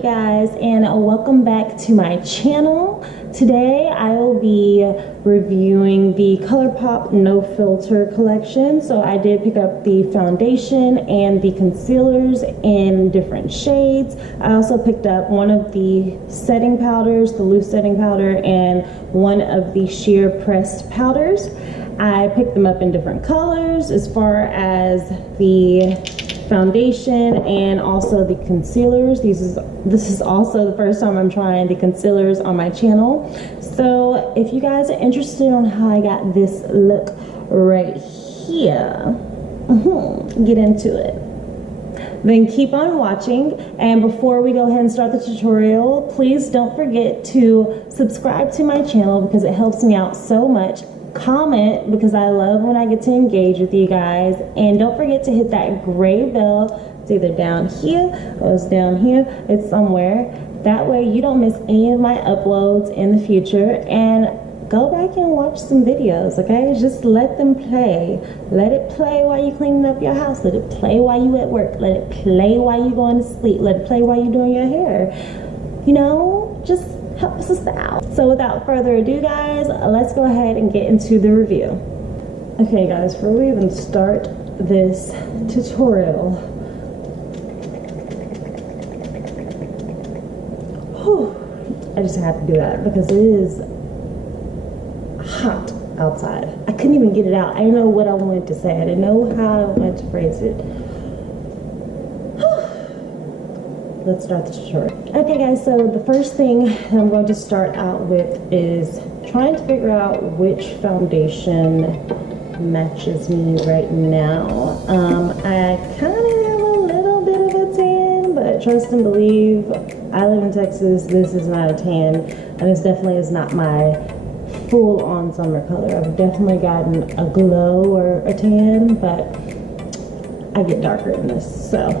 you guys, and welcome back to my channel. Today I will be reviewing the ColourPop No Filter collection. So I did pick up the foundation and the concealers in different shades. I also picked up one of the setting powders, the loose setting powder, and one of the sheer pressed powders. I picked them up in different colors as far as the foundation and also the concealers. This is also the first time I'm trying the concealers on my channel. So if you guys are interested on how I got this look right here, get into it, then keep on watching. And before we go ahead and start the tutorial, please don't forget to subscribe to my channel because it helps me out so much. Comment because I love when I get to engage with you guys, and don't forget to hit that gray bell. It's either down here or it's down here, it's somewhere. That way you don't miss any of my uploads in the future, and go back and watch some videos, okay? Just let them play. Let it play while you cleaning up your house. Let it play while you at work. Let it play while you going to sleep. Let it play while you doing your hair. You know, just help us out. So without further ado, guys, let's go ahead and get into the review. Okay guys, before we even start this tutorial, I just had to do that because it is hot outside. I couldn't even get it out. I didn't know what I wanted to say. I didn't know how I wanted to phrase it. Let's start the tutorial. Okay guys, so the first thing I'm going to start out with is trying to figure out which foundation matches me right now. I kind of have a little bit of a tan, but trust and believe, I live in Texas. This is not a tan, and this definitely is not my full-on summer color. I've definitely gotten a glow or a tan, but I get darker in this. So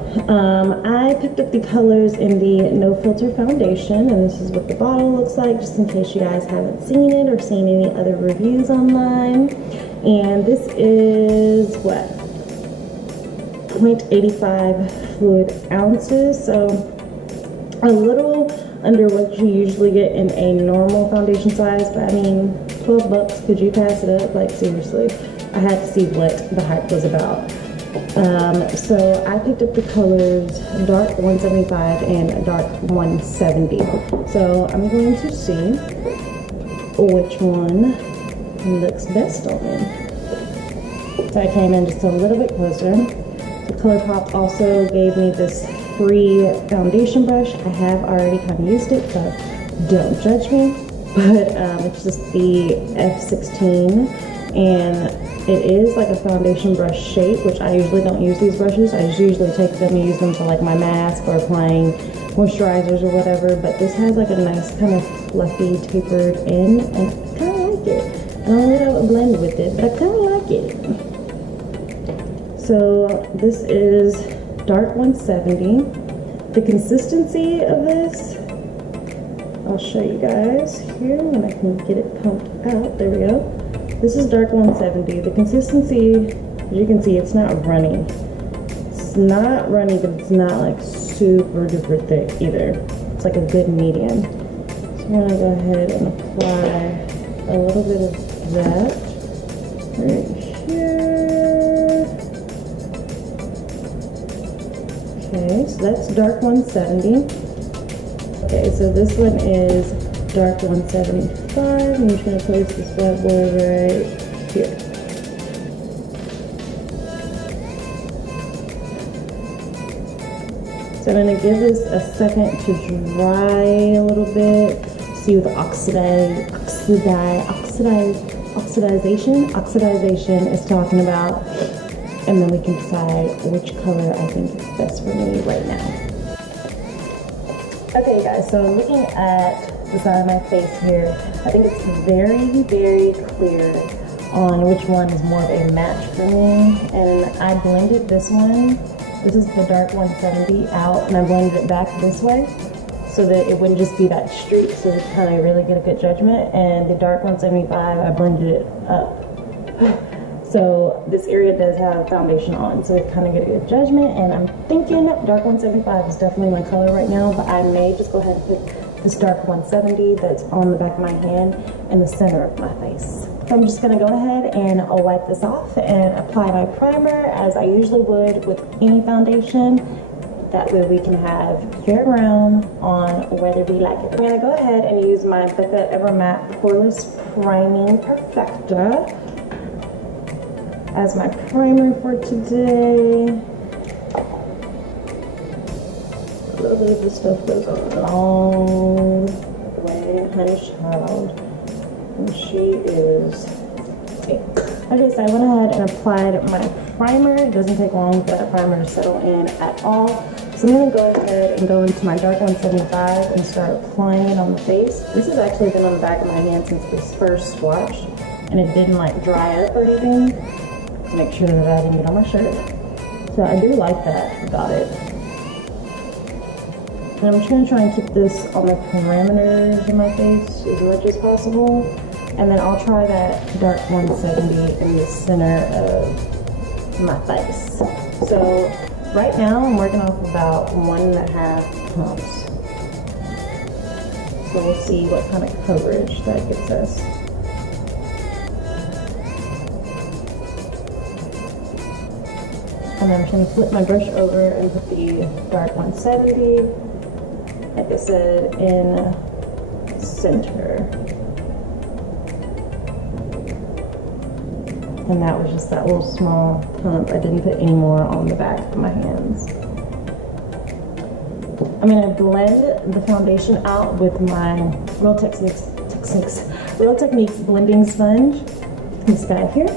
I picked up the colors in the No Filter foundation, and this is what the bottle looks like, just in case you guys haven't seen it or seen any other reviews online. And this is what, 0.85 fluid ounces, so a little under what you usually get in a normal foundation size. But I mean, 12 bucks, could you pass it up? Like seriously, I had to see what the hype was about. So I picked up the colors dark 175 and dark 170. So I'm going to see which one looks best on me. So I came in just a little bit closer. The ColourPop also gave me this free foundation brush. I have already kind of used it, so don't judge me. But it's just the F16, and it is like a foundation brush shape, which I usually don't use these brushes. I just usually take them and use them for like my mask or applying moisturizers or whatever. But this has like a nice kind of fluffy tapered end, and I kind of like it. I don't know if I would blend with it, but I kind of like it. So this is dark 170. The consistency of this, I'll show you guys here when I can get it pumped out. There we go. This is dark 170. The consistency, as you can see, it's not runny. It's not runny, but it's not like super duper thick either. It's like a good medium. So I'm gonna go ahead and apply a little bit of that right here. Okay, so that's dark 170. Okay, so this one is dark 175. I'm just going to place this flat boy right here. So I'm going to give this a second to dry a little bit. See what the oxidization is talking about, and then we can decide which color I think is best for me right now. Okay guys, so looking at the side of my face here, I think it's very, very clear on which one is more of a match for me. And I blended this one, this is the dark 170 out, and I blended it back this way so that it wouldn't just be that streak, so that kind of really get a good judgment. And the dark 175, I blended it up So this area does have foundation on, so it's kind of get a good judgment. And I'm thinking dark 175 is definitely my color right now, but I may just go ahead and put this dark 170 that's on the back of my hand in the center of my face. So I'm just gonna go ahead and I'll wipe this off and apply my primer as I usually would with any foundation. That way we can have fair ground on whether we like it. I'm gonna go ahead and use my Becca Ever Matte Poreless Priming Perfecta as my primer for today. A little bit of this stuff goes a long way. Honey child. And she is pink. Okay, so I went ahead and applied my primer. It doesn't take long for that primer to settle in at all. So I'm gonna go ahead and go into my dark 175 and start applying it on the face. This has actually been on the back of my hand since this first swatch, and it didn't like dry up or anything. To make sure that I didn't get on my shirt. So I do like that about it. And I'm just gonna try and keep this on the parameters of my face as much as possible. And then I'll try that dark 170 in the center of my face. So right now I'm working off about 1.5 pumps. So we'll see what kind of coverage that gives us. And I'm just going to flip my brush over and put the dark 170, like I said, in center. And that was just that little small pump. I didn't put any more on the back of my hands. I'm going to blend the foundation out with my Real Techniques blending sponge. This guy here.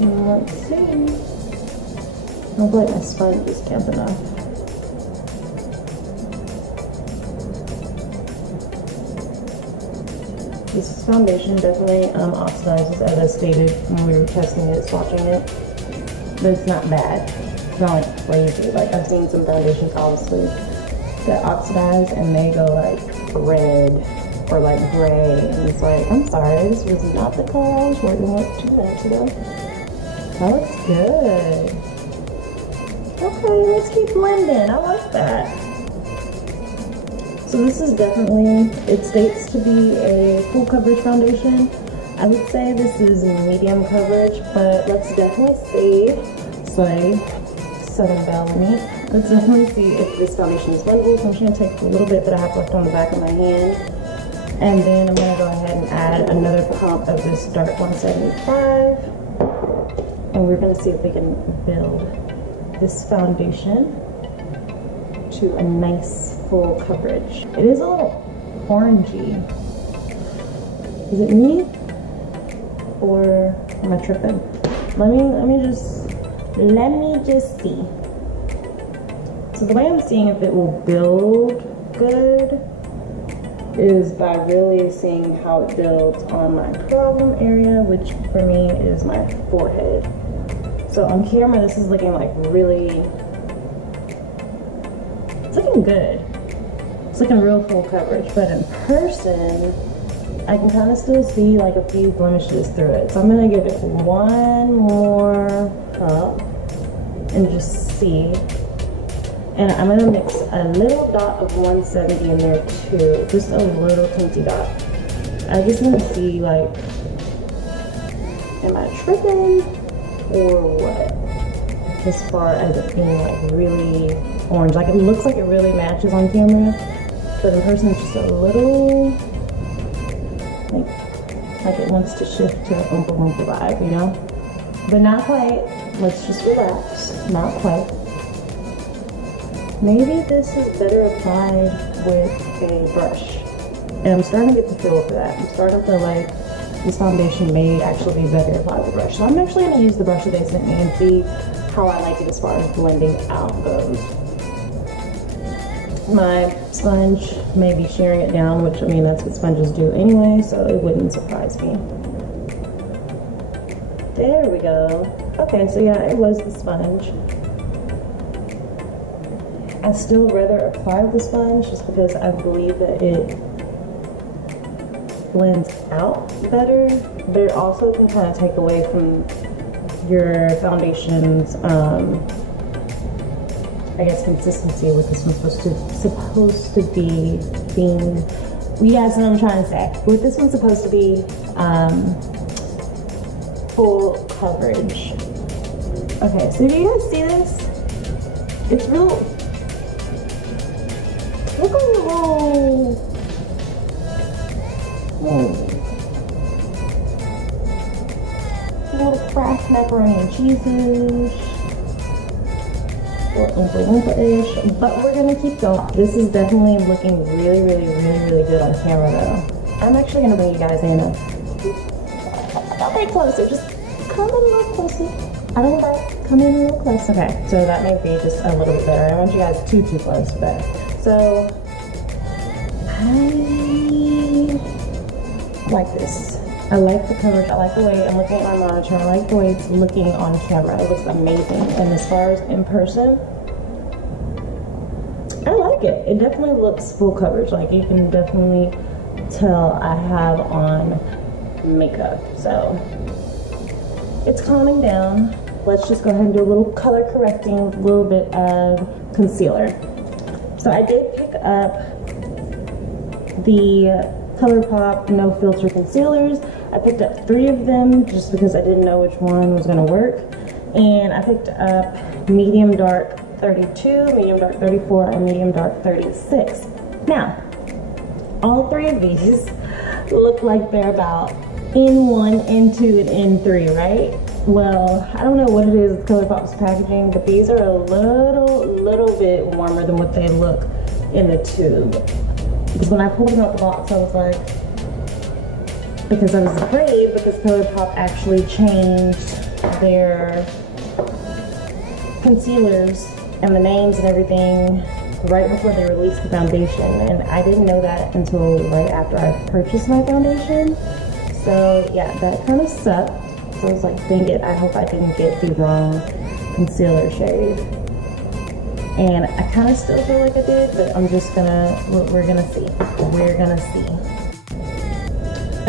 And let's see. I feel like my sponge is camp enough. This foundation definitely oxidizes, as I stated when we were testing it, swatching it. But it's not bad. It's not like crazy. Like I've seen some foundations obviously that oxidize and they go like red or like gray. And it's like, I'm sorry, this was not the color I was working with 2 minutes ago. That looks good. Okay, let's keep blending. I like that. So this is definitely, it states to be a full coverage foundation. I would say this is medium coverage, but let's definitely see, Southern Bellamy. Let's definitely see if this foundation is blendable. So I'm just gonna take a little bit that I have left on the back of my hand. And then I'm gonna go ahead and add another pump of this dark 175. And we're gonna see if we can build this foundation to a nice full coverage. It is a little orangey. Is it me? Or am I tripping? Let me just see. So the way I'm seeing if it will build good is by really seeing how it builds on my problem area, which for me is my forehead. So on camera, this is looking like really, it's looking good. It's looking real full coverage, but in person, I can kind of still see like a few blemishes through it. So I'm gonna give it one more pump and just see. And I'm gonna mix a little dot of 170 in there too, just a little teensy dot. I just want to see like, am I tripping or what? As far as it being like really orange, like it looks like it really matches on camera, but in person it's just a little like it wants to shift to a Oompa Loompa vibe, you know? But not quite. Let's just relax. Not quite. Maybe this is better applied with a brush. And I'm starting to get the feel for that. I'm starting to feel like this foundation may actually be better applied with a brush. So I'm actually going to use the brush that they sent me and see how I like it as far as blending out goes. My sponge may be shearing it down, which I mean that's what sponges do anyway, so it wouldn't surprise me. There we go. Okay, so yeah, it was the sponge. I still rather apply with the sponge just because I believe that it blends out better, but it also can kind of take away from your foundation's, I guess, consistency with this one's supposed to be being, you guys know what I'm trying to say. With this one's supposed to be full coverage. Okay, so do you guys see this? It's real. Look at the little cracked macaroni and cheese-ish, or Oompa Loompa-ish, but we're gonna keep going. This is definitely looking really, really, really, really good on camera though. I'm actually gonna bring you guys in not very closer, just come in a little closer. I don't know, come in a little closer. Okay, so that may be just a little bit better. I don't want you guys too close for that. So, I like this. I like the coverage. I like the way I'm looking at my monitor. I like the way it's looking on camera. It looks amazing. And as far as in person, I like it. It definitely looks full coverage. Like you can definitely tell I have on makeup. So it's calming down. Let's just go ahead and do a little color correcting with a little bit of concealer. So I did pick up the ColourPop No Filter Concealers. I picked up 3 of them just because I didn't know which one was gonna work. And I picked up medium dark 32, medium dark 34, and medium dark 36. Now, all 3 of these look like they're about N1, N2, and N3, right? Well, I don't know what it is with ColourPop's packaging, but these are a little bit warmer than what they look in the tube. Because when I pulled them out the box, I was like, because I was afraid, because ColourPop actually changed their concealers and the names and everything right before they released the foundation. And I didn't know that until right after I purchased my foundation. So yeah, that kind of sucked. So I was like, dang it, I hope I didn't get the wrong concealer shade. And I kind of still feel like I did, but I'm just gonna, we're gonna see. We're gonna see.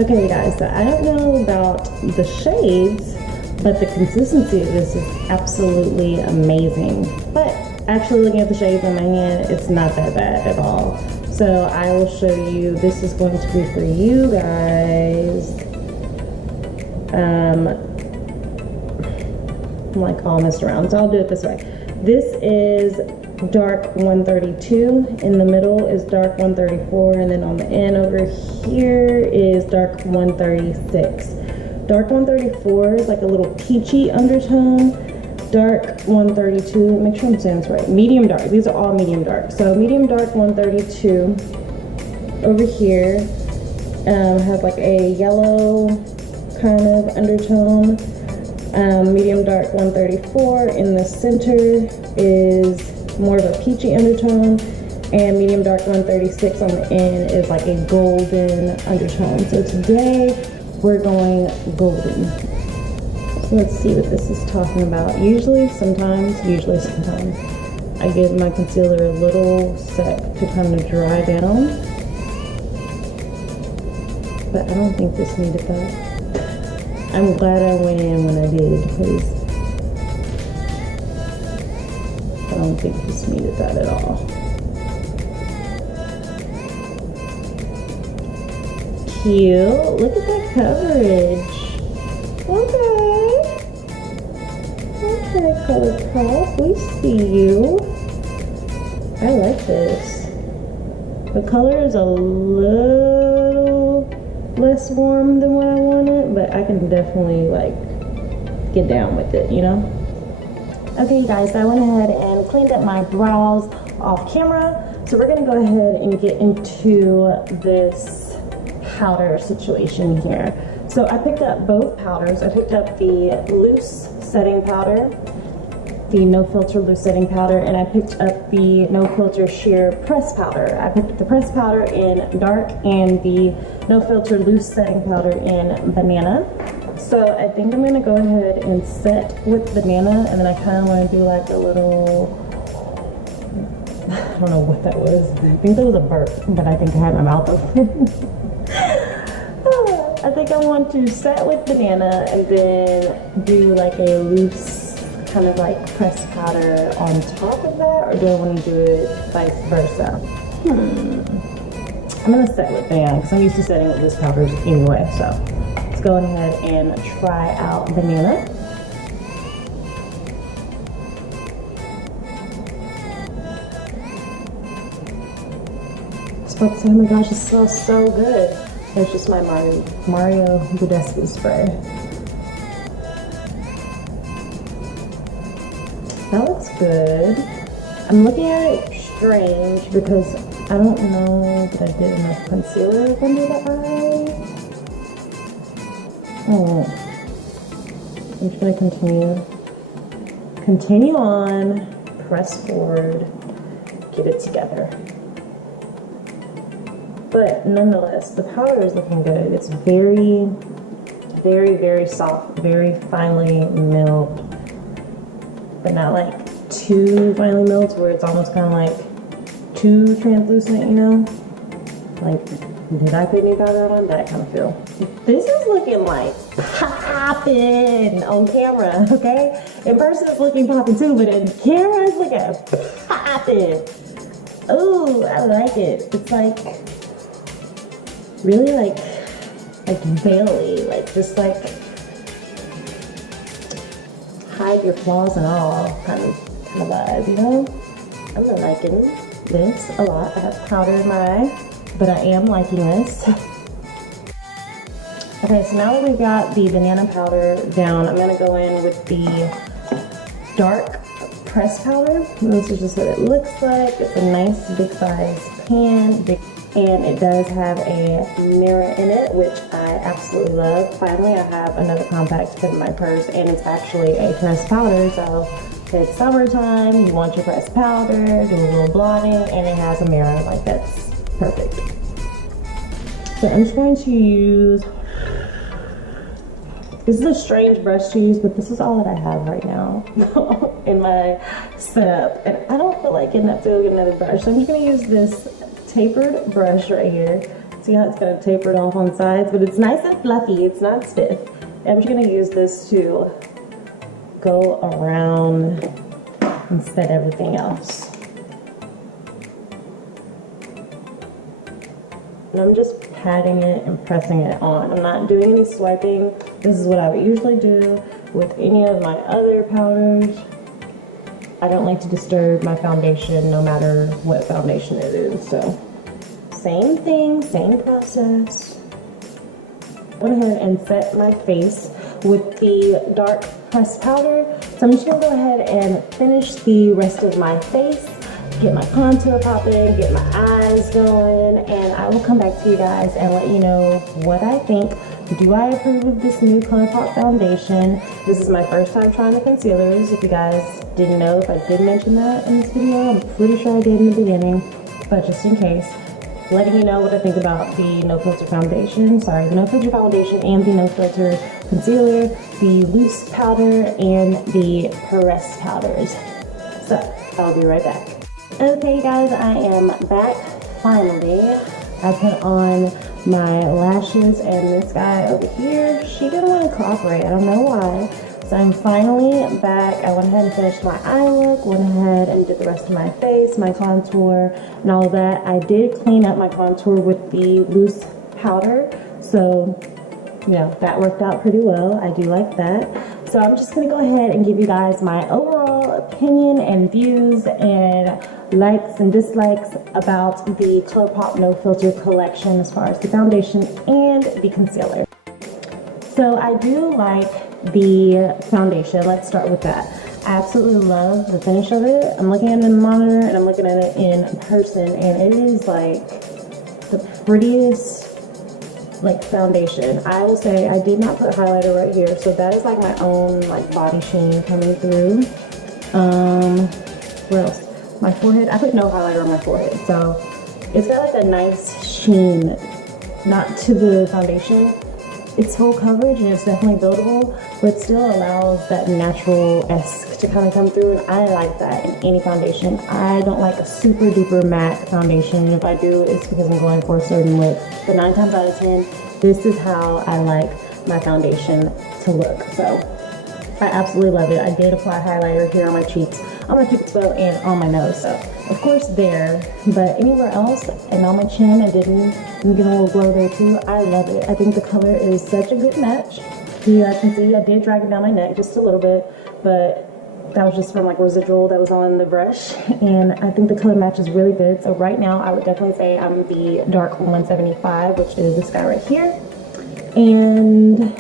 Okay guys, so I don't know about the shades, but the consistency of this is absolutely amazing. But actually looking at the shades on my hand, it's not that bad at all. So I will show you, this is going to be for you guys. I'm like all messed around, so I'll do it this way. This is dark 132, in the middle is dark 134, and then on the end over here is dark 136. Dark 134 is like a little peachy undertone. Dark 132, make sure I'm saying this right, medium dark, these are all medium dark. So medium dark 132 over here has like a yellow kind of undertone. Medium dark 134 in the center is more of a peachy undertone, and medium dark 136 on the end is like a golden undertone. So today we're going golden. So let's see what this is talking about. Usually sometimes I give my concealer a little sec to kind of dry down, but I don't think this needed that. I'm glad I went in when I did, because I don't think this needed that at all. Cute. Look at that coverage. Okay, ColourPop, we see you. I like this. The color is a little less warm than what I wanted, but I can definitely like get down with it, you know? Okay guys, so I went ahead and cleaned up my brows off camera. So we're gonna go ahead and get into this powder situation here. So I picked up both powders. I picked up the loose setting powder, the No Filter loose setting powder, and I picked up the No Filter sheer press powder. I picked up the press powder in dark and the No Filter loose setting powder in banana. So I think I'm gonna go ahead and set with banana, and then I kind of want to do like a little, I don't know what that was. I think that was a burp, but I think I had my mouth open. I think I want to set with banana and then do like a loose kind of like pressed powder on top of that, or do I want to do it vice versa? I'm gonna set with banana because I'm used to setting with loose powders anyway. So let's go ahead and try out banana. But oh my gosh, it smells so good. It's just my Mario Badescu spray. That looks good. I'm looking at it strange because I don't know that I did enough concealer under the eye. Oh, I'm just gonna continue on, press forward, get it together. But nonetheless, the powder is looking good. It's very, very, very soft, very finely milled, but not like too finely milled where it's almost kind of like too translucent, you know? Like, did I put any powder on? That kind of feel. This is looking like poppin' on camera, okay? In person it's looking poppin' too, but in camera it's looking poppin'. Oh, I like it. It's like really like Bailey, like just like hide your flaws and all kind of vibe, you know? I'm liking this a lot. I have powder in my eye, but I am liking this. Okay, so now that we've got the banana powder down, I'm gonna go in with the dark pressed powder. This is just what it looks like. It's a nice big size pan, and it does have a mirror in it, which I absolutely love. Finally, I have another compact to put in my purse, and it's actually a pressed powder, so it's summertime, you want your pressed powder, do a little blotting, and it has a mirror. Like, that's perfect. So I'm just going to use, this is a strange brush to use, but this is all that I have right now in my setup, and I don't feel like getting another brush, so I'm just gonna use this tapered brush right here. See how it's kind of tapered off on the sides, but it's nice and fluffy, it's not stiff. I'm just gonna use this to go around and set everything else. And I'm just patting it and pressing it on. I'm not doing any swiping. This is what I would usually do with any of my other powders. I don't like to disturb my foundation no matter what foundation it is, so same thing, same process. I went ahead and set my face with the dark pressed powder. So I'm just gonna go ahead and finish the rest of my face, get my contour popping, get my eyes going, and I will come back to you guys and let you know what I think. Do I approve of this new ColourPop foundation? This is my first time trying the concealers. If you guys didn't know, if I did mention that in this video, I'm pretty sure I did in the beginning, but just in case, letting you know what I think about the No Filter foundation. Sorry, the No Filter foundation and the No Filter concealer, the loose powder, and the pressed powders. So, I'll be right back. Okay guys, I am back finally. I put on my lashes, and this guy over here, she didn't want to cooperate. I don't know why. So I'm finally back. I went ahead and finished my eye look, went ahead and did the rest of my face, my contour, and all of that. I did clean up my contour with the loose powder, so you know, that worked out pretty well. I do like that. So I'm just gonna go ahead and give you guys my overall opinion and views and likes and dislikes about the ColourPop No Filter collection as far as the foundation and the concealer. So I do like the foundation. Let's start with that. I absolutely love the finish of it. I'm looking at it in the monitor and I'm looking at it in person, and it is like the prettiest like foundation. I will say I did not put highlighter right here, so that is like my own like body sheen coming through. What else? My forehead, I put no highlighter on my forehead, so it's got like a nice sheen, not to the foundation. It's full coverage and it's definitely buildable, but still allows that natural-esque to kind of come through, and I like that in any foundation. I don't like a super duper matte foundation. If I do, it's because I'm going for a certain look. But 9 times out of 10, this is how I like my foundation to look. So I absolutely love it. I did apply highlighter here on my cheeks as well, and on my nose. So of course there, but anywhere else and on my chin, I didn't get a little glow there too. I love it. I think the color is such a good match. You guys can see I did drag it down my neck just a little bit, but that was just from like residual that was on the brush, and I think the color match is really good. So right now I would definitely say I'm the dark 175, which is this guy right here, and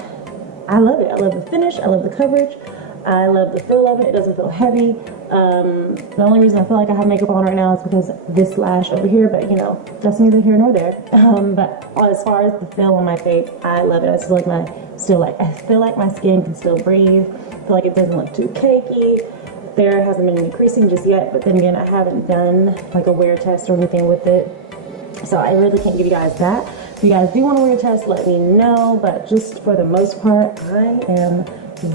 I love it. I love the finish, I love the coverage, I love the feel of it. It doesn't feel heavy. The only reason I feel like I have makeup on right now is because this lash over here, but you know, that's neither here nor there. But as far as the feel on my face, I love it. I feel like my skin can still breathe. I feel like it doesn't look too cakey. There hasn't been any creasing just yet, but then again, I haven't done like a wear test or anything with it, so I really can't give you guys that. If you guys do want to wear a test, let me know, but just for the most part, I am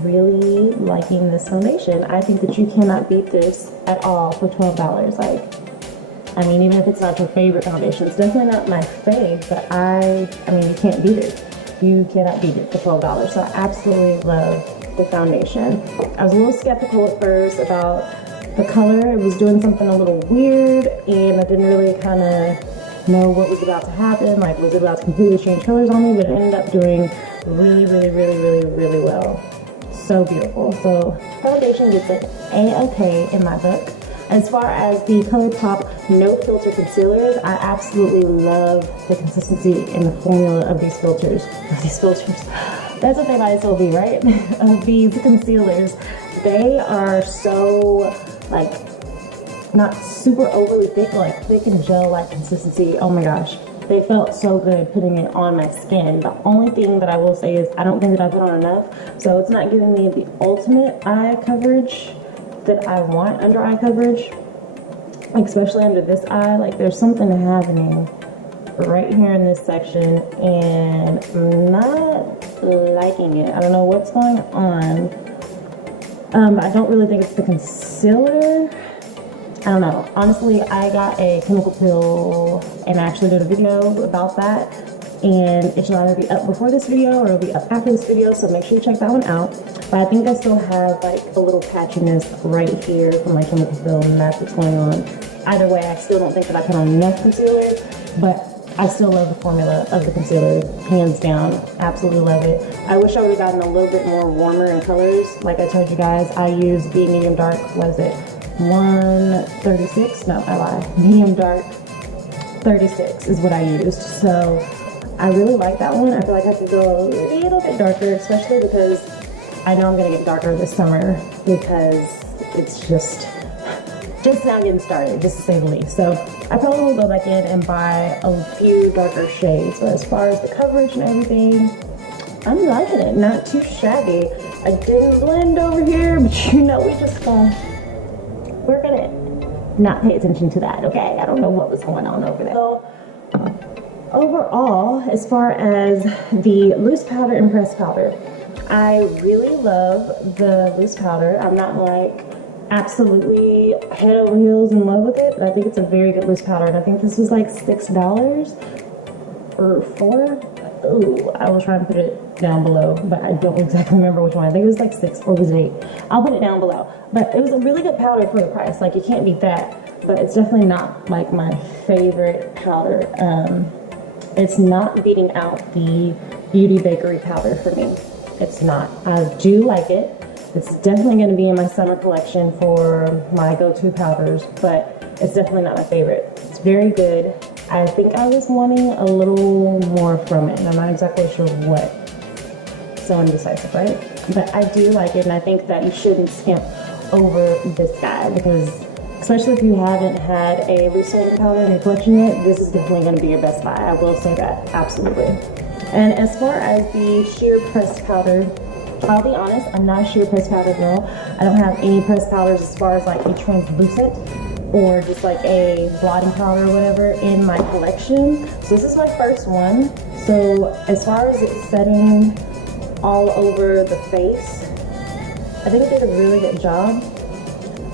really liking this foundation. I think that you cannot beat this at all for $12. Like, I mean, even if it's not your favorite foundation, it's definitely not my fave, but I mean, you can't beat it. You cannot beat it for $12. So I absolutely love the foundation. I was a little skeptical at first about the color. It was doing something a little weird, and I didn't really kind of know what was about to happen. Like, was it about to completely change colors on me? But it ended up doing really, really, really, really, really well. So beautiful. So foundation gets an A-okay in my book. As far as the ColourPop No Filter Concealers, I absolutely love the consistency and the formula of these filters. That's what they might as well be, right? Of these concealers. They are so, like, not super overly thick, like thick and gel-like consistency. Oh my gosh. They felt so good putting it on my skin. The only thing that I will say is I don't think that I put on enough. So it's not giving me the ultimate eye coverage that I want under eye coverage, especially under this eye. Like, there's something happening right here in this section, and I'm not liking it. I don't know what's going on, but I don't really think it's the concealer. I don't know. Honestly, I got a chemical peel, and I actually did a video about that, and it should either be up before this video or it'll be up after this video, so make sure you check that one out. But I think I still have like a little patchiness right here from my chemical peel, and that's what's going on. Either way, I still don't think that I put on enough concealer, but I still love the formula of the concealer, hands down. Absolutely love it. I wish I would have gotten a little bit more warmer in colors. Like I told you guys, I used the medium dark, what is it, 136? No, I lied. Medium dark 36 is what I used. So I really like that one. I feel like I could go a little bit darker, especially because I know I'm gonna get darker this summer, because it's just now getting started, just to say the least. So I probably will go back in and buy a few darker shades. But as far as the coverage and everything, I'm liking it. Not too shabby. I didn't blend over here, but you know, we're gonna not pay attention to that, okay? I don't know what was going on over there. So overall, as far as the loose powder and pressed powder, I really love the loose powder. I'm not like absolutely head over heels in love with it, but I think it's a very good loose powder, and I think this was like $6 or $4. Ooh, I will try and put it down below, but I don't exactly remember which one. I think it was like $6 or was it $8. I'll put it down below. But it was a really good powder for the price. Like, you can't beat that, but it's definitely not like my favorite powder. It's not beating out the Beauty Bakery powder for me. It's not. I do like it. It's definitely going to be in my summer collection for my go-to powders, but it's definitely not my favorite. It's very good. I think I was wanting a little more from it, and I'm not exactly sure what. So indecisive, right? But I do like it, and I think that you shouldn't skimp over this guy, because especially if you haven't had a loose powder in your collection yet, this is definitely going to be your best buy. I will say that, absolutely. And as far as the sheer pressed powder, I'll be honest, I'm not a sheer pressed powder girl. I don't have any pressed powders as far as like a translucent or just like a blotting powder or whatever in my collection. So this is my first one. So as far as it setting all over the face, I think it did a really good job.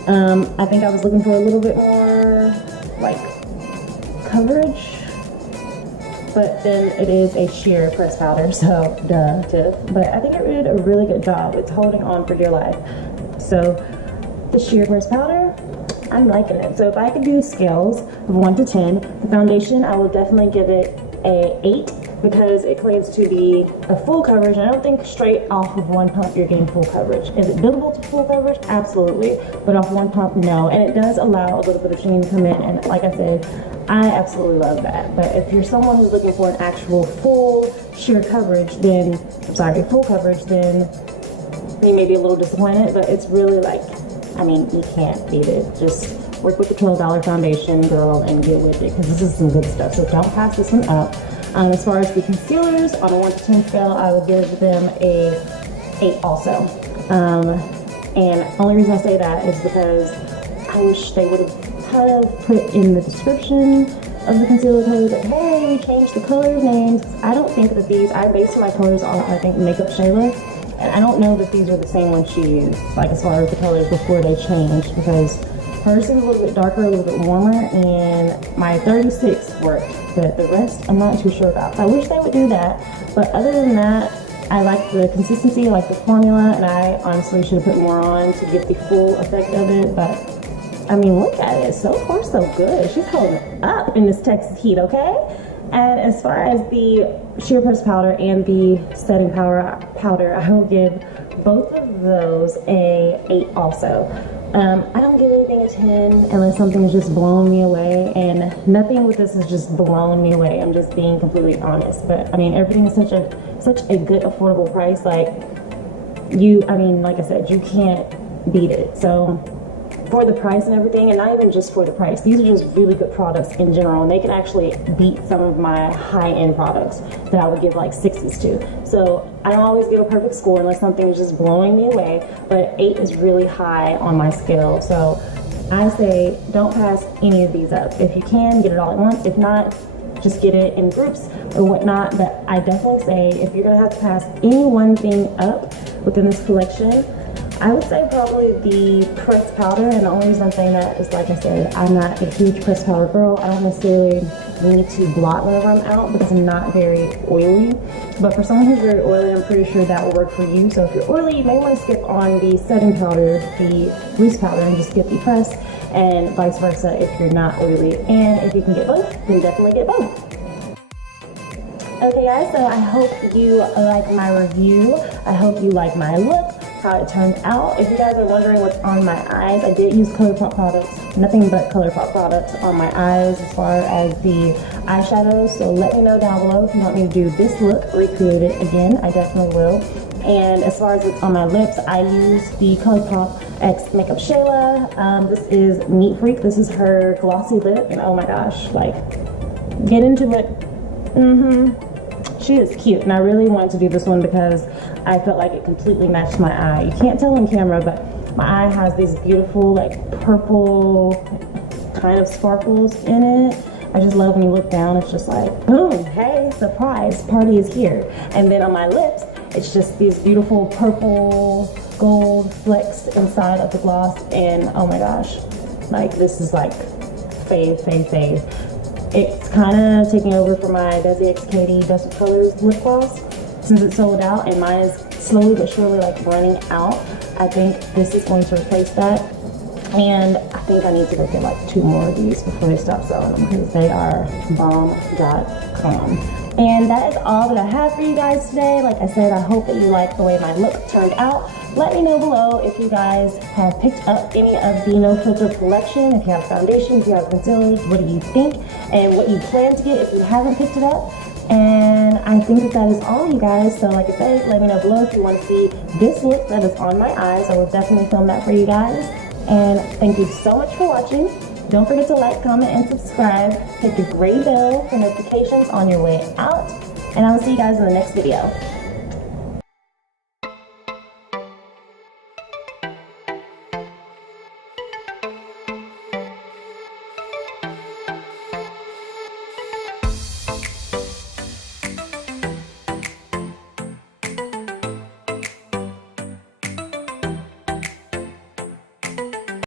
I think I was looking for a little bit more like coverage but then it is a sheer pressed powder, so duh, tip. But I think it did a really good job. It's holding on for dear life. So the sheer pressed powder, I'm liking it. So if I could do scales of 1 to 10, the foundation, I will definitely give it a 8 because it claims to be a full coverage. And I don't think straight off of one pump you're getting full coverage. Is it buildable to full coverage? Absolutely. But off one pump, no. And it does allow a little bit of sheen to come in. And like I said, I absolutely love that. But if you're someone who's looking for an actual full sheer coverage, then, full coverage, then you may be a little disappointed. But it's really like, I mean, you can't beat it. Just work with the $12 foundation, girl, and get with it because this is some good stuff. So don't pass this one up. As far as the concealers, on a 1 to 10 scale, I would give them a 8 also. And the only reason I say that is because I wish they would have kind of put in the description of the concealer code that, hey, we changed the colors names. I don't think that these, I based my colors on, I think, Makeup Shayla. And I don't know that these are the same ones she used, like as far as the colors before they changed, because hers is a little bit darker, a little bit warmer, and my 36 worked, but the rest I'm not too sure about. So I wish they would do that, but other than that, I like the consistency, I like the formula, and I honestly should have put more on to get the full effect of it, but I mean, look at it. So far, so good. She's holding up in this Texas heat, okay? And as far as the sheer press powder and the setting powder, I will give both of those a 8 also. I don't give anything a 10 unless something is just blowing me away, and nothing with this is just blowing me away. I'm just being completely honest. But I mean, everything is such a good affordable price. Like like I said, you can't beat it. So for the price and everything, and not even just for the price, these are just really good products in general, and they can actually beat some of my high-end products that I would give like 6s to. So I don't always give a perfect score unless something is just blowing me away, but 8 is really high on my scale. So I say don't pass any of these up. If you can, get it all at once. If not, just get it in groups or whatnot. But I definitely say if you're gonna have to pass any one thing up within this collection, I would say probably the pressed powder, and the only reason I'm saying that is, like I said, I'm not a huge pressed powder girl. I don't necessarily need to blot whenever I'm out because I'm not very oily. But for someone who's very oily, I'm pretty sure that will work for you. So if you're oily, you may want to skip on the setting powder, the loose powder, and just get the pressed, and vice versa if you're not oily. And if you can get both, then definitely get both. Okay guys, so I hope you like my review. I hope you like my look, how it turned out. If you guys are wondering what's on my eyes, I did use ColourPop products, nothing but ColourPop products on my eyes as far as the eyeshadows. So let me know down below if you want me to do this look, recreate it again. I definitely will. And as far as what's on my lips, I used the ColourPop X Makeup Shayla. This is Neat Freak. This is her glossy lip, and oh my gosh, like, get into it. She is cute, and I really wanted to do this one because I felt like it completely matched my eye. You can't tell on camera, but my eye has these beautiful, like, purple kind of sparkles in it. I just love when you look down, it's just like, boom, hey, surprise, party is here. And then on my lips, it's just these beautiful purple gold flecks inside of the gloss, and oh my gosh, like, this is like fave. It's kind of taking over for my Desi X Katy Dust of Colors lip gloss since it's sold out, and mine is slowly but surely like running out. I think this is going to replace that, and I think I need to go get like 2 more of these before they stop selling them because they are bomb.com. And that is all that I have for you guys today. Like I said, I hope that you like the way my look turned out. Let me know below if you guys have picked up any of the No Filter collection. If you have foundation, if you have concealers, what do you think? And what you plan to get if you haven't picked it up. And I think that is all, you guys. So like I said, let me know below if you want to see this look that is on my eyes. I will definitely film that for you guys. And thank you so much for watching. Don't forget to like, comment, and subscribe. Hit the gray bell for notifications on your way out. And I will see you guys in the next video.